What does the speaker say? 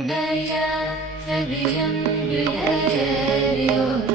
Unaya, Fabian, Bilaya,